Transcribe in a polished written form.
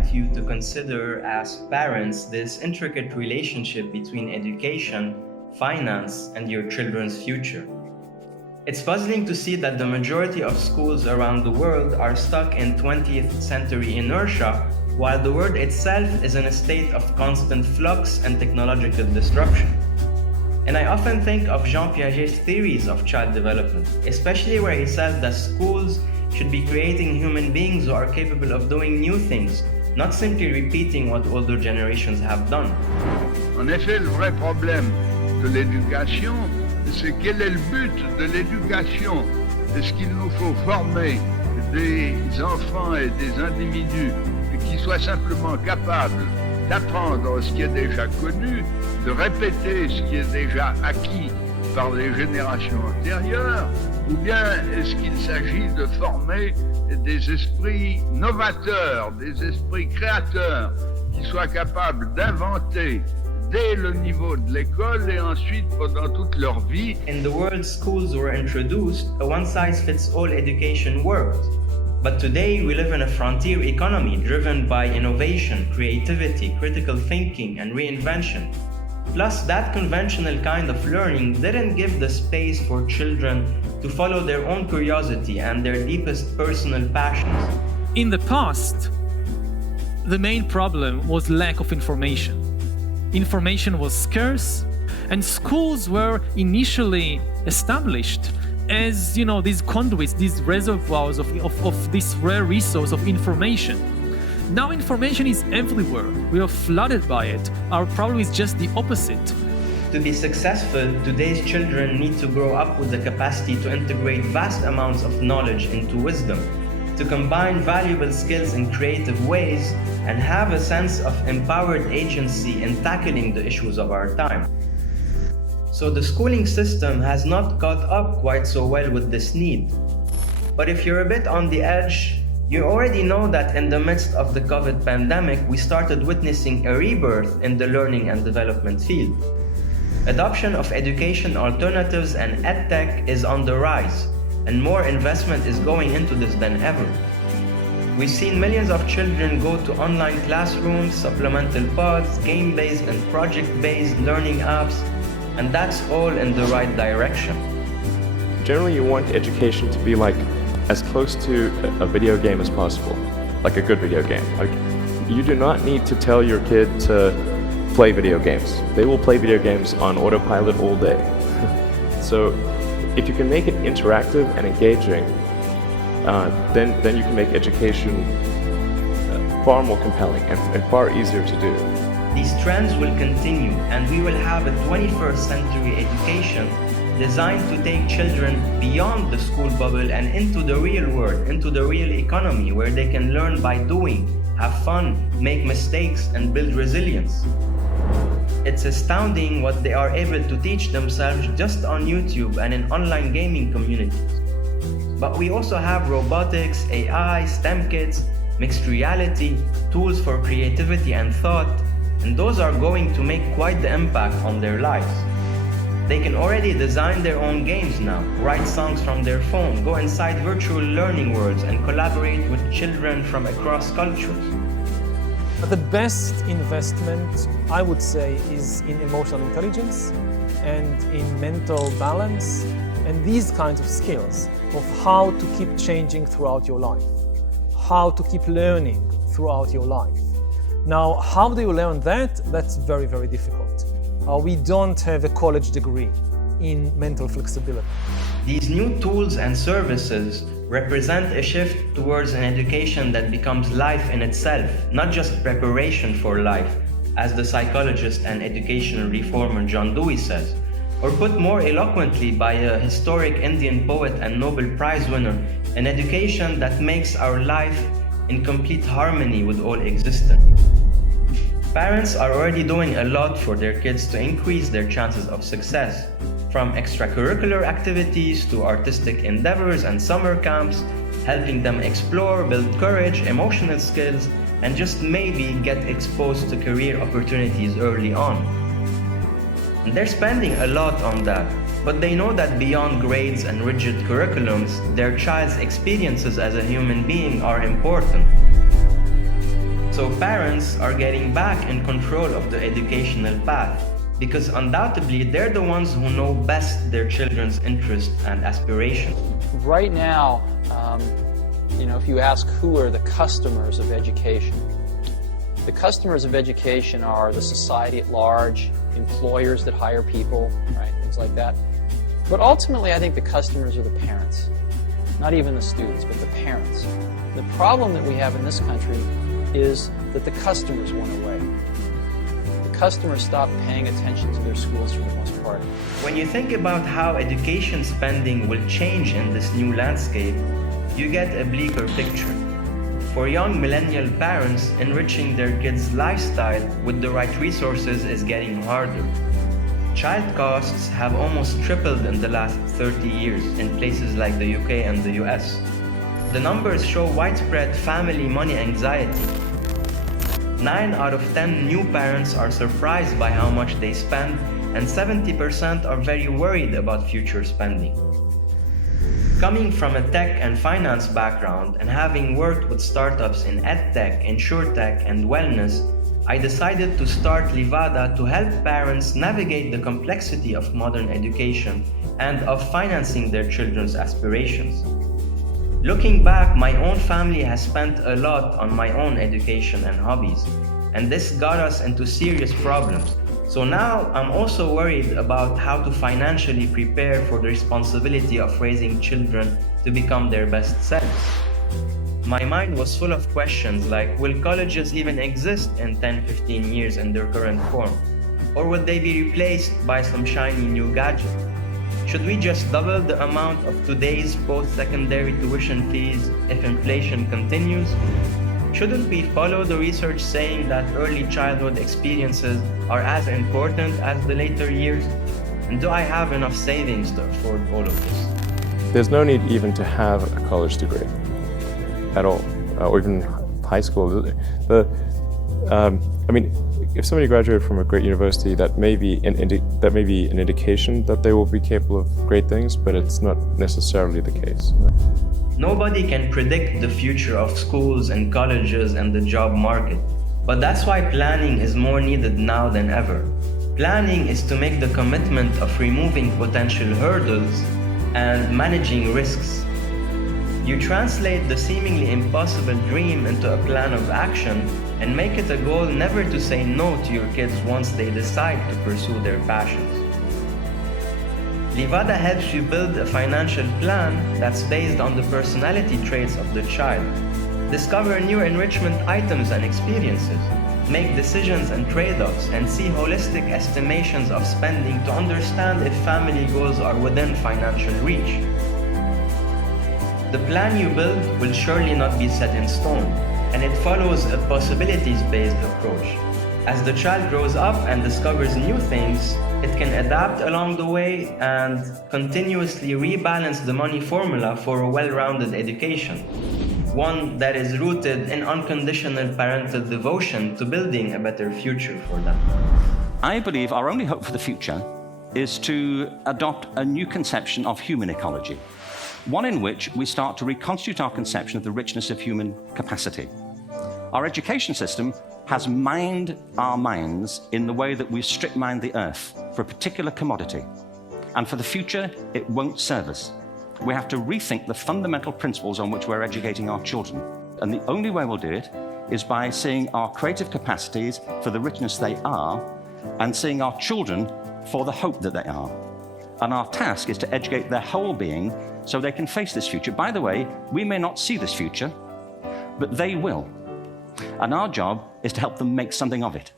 invite you to consider, as parents, this intricate relationship between education, finance, and your children's future. It's puzzling to see that the majority of schools around the world are stuck in 20th century inertia, while the world itself is in a state of constant flux and technological disruption. And I often think of Jean Piaget's theories of child development, especially where he says that schools should be creating human beings who are capable of doing new things, not simply repeating what older generations have done. En effet, le vrai problème de l'éducation, c'est quel est le but de l'éducation? Est-ce qu'il nous faut former des enfants et des individus qui soient simplement capables d'apprendre ce qui est déjà connu, de répéter ce qui est déjà acquis par les générations antérieures, ou bien est-ce qu'il s'agit de former des esprits novateurs, des esprits créateurs, qui soient capables d'inventer dès le niveau de l'école et ensuite pendant toute leur vie. In the world schools were introduced, a one-size-fits-all education worked. But today we live in a frontier economy driven by innovation, creativity, critical thinking, and reinvention. Plus, that conventional kind of learning didn't give the space for children to follow their own curiosity and their deepest personal passions. In the past, the main problem was lack of information. Information was scarce, and schools were initially established as, these conduits, these reservoirs of this rare resource of information. Now information is everywhere. We are flooded by it. Our problem is just the opposite. To be successful, today's children need to grow up with the capacity to integrate vast amounts of knowledge into wisdom, to combine valuable skills in creative ways, and have a sense of empowered agency in tackling the issues of our time. So the schooling system has not caught up quite so well with this need. But if you're a bit on the edge, you already know that in the midst of the COVID pandemic, we started witnessing a rebirth in the learning and development field. Adoption of education alternatives and edtech is on the rise, and more investment is going into this than ever. We've seen millions of children go to online classrooms, supplemental pods, game-based and project-based learning apps, and that's all in the right direction. Generally, you want education to be like as close to a video game as possible, like a good video game. Like, you do not need to tell your kid to play video games. They will play video games on autopilot all day. So if you can make it interactive and engaging, then you can make education far more compelling and far easier to do. These trends will continue, and we will have a 21st century education designed to take children beyond the school bubble and into the real world, into the real economy, where they can learn by doing, have fun, make mistakes, and build resilience. It's astounding what they are able to teach themselves just on YouTube and in online gaming communities. But we also have robotics, AI, STEM kits, mixed reality, tools for creativity and thought, and those are going to make quite the impact on their lives. They can already design their own games now, write songs from their phone, go inside virtual learning worlds, and collaborate with children from across cultures. The best investment, I would say, is in emotional intelligence and in mental balance and these kinds of skills of how to keep changing throughout your life, how to keep learning throughout your life. Now, how do you learn that? That's very, very difficult. We don't have a college degree in mental flexibility. These new tools and services represent a shift towards an education that becomes life in itself, not just preparation for life, as the psychologist and educational reformer John Dewey says, or put more eloquently by a historic Indian poet and Nobel Prize winner, an education that makes our life in complete harmony with all existence. Parents are already doing a lot for their kids to increase their chances of success, from extracurricular activities to artistic endeavors and summer camps, helping them explore, build courage, emotional skills, and just maybe get exposed to career opportunities early on. And they're spending a lot on that, but they know that beyond grades and rigid curriculums, their child's experiences as a human being are important. So parents are getting back in control of the educational path because undoubtedly they're the ones who know best their children's interests and aspirations. Right now, if you ask who are the customers of education, the customers of education are the society at large, employers that hire people, right, things like that. But ultimately, I think the customers are the parents. Not even the students, but the parents. The problem that we have in this country is that the customers went away. The customers stopped paying attention to their schools for the most part. When you think about how education spending will change in this new landscape, you get a bleaker picture. For young millennial parents, enriching their kids' lifestyle with the right resources is getting harder. Child costs have almost tripled in the last 30 years in places like the UK and the US. The numbers show widespread family money anxiety. 9 out of 10 new parents are surprised by how much they spend, and 70% are very worried about future spending. Coming from a tech and finance background and having worked with startups in edtech, insurtech, and wellness, I decided to start Livada to help parents navigate the complexity of modern education and of financing their children's aspirations. Looking back, my own family has spent a lot on my own education and hobbies, and this got us into serious problems. So now I'm also worried about how to financially prepare for the responsibility of raising children to become their best selves. My mind was full of questions like, will colleges even exist in 10-15 years in their current form? Or would they be replaced by some shiny new gadget? Should we just double the amount of today's post-secondary tuition fees if inflation continues? Shouldn't we follow the research saying that early childhood experiences are as important as the later years? And do I have enough savings to afford all of this? There's no need even to have a college degree at all, or even high school. If somebody graduated from a great university, that may be an indication that they will be capable of great things, but it's not necessarily the case. Nobody can predict the future of schools and colleges and the job market, but that's why planning is more needed now than ever. Planning is to make the commitment of removing potential hurdles and managing risks. You translate the seemingly impossible dream into a plan of action and make it a goal never to say no to your kids once they decide to pursue their passions. Livada helps you build a financial plan that's based on the personality traits of the child. Discover new enrichment items and experiences. Make decisions and trade-offs and see holistic estimations of spending to understand if family goals are within financial reach. The plan you build will surely not be set in stone, and it follows a possibilities-based approach. As the child grows up and discovers new things, it can adapt along the way and continuously rebalance the money formula for a well-rounded education, one that is rooted in unconditional parental devotion to building a better future for them. I believe our only hope for the future is to adopt a new conception of human ecology, one in which we start to reconstitute our conception of the richness of human capacity. Our education system has mined our minds in the way that we strip mine the earth for a particular commodity. And for the future, it won't serve us. We have to rethink the fundamental principles on which we're educating our children. And the only way we'll do it is by seeing our creative capacities for the richness they are and seeing our children for the hope that they are. And our task is to educate their whole being so they can face this future. By the way, we may not see this future, but they will. And our job is to help them make something of it.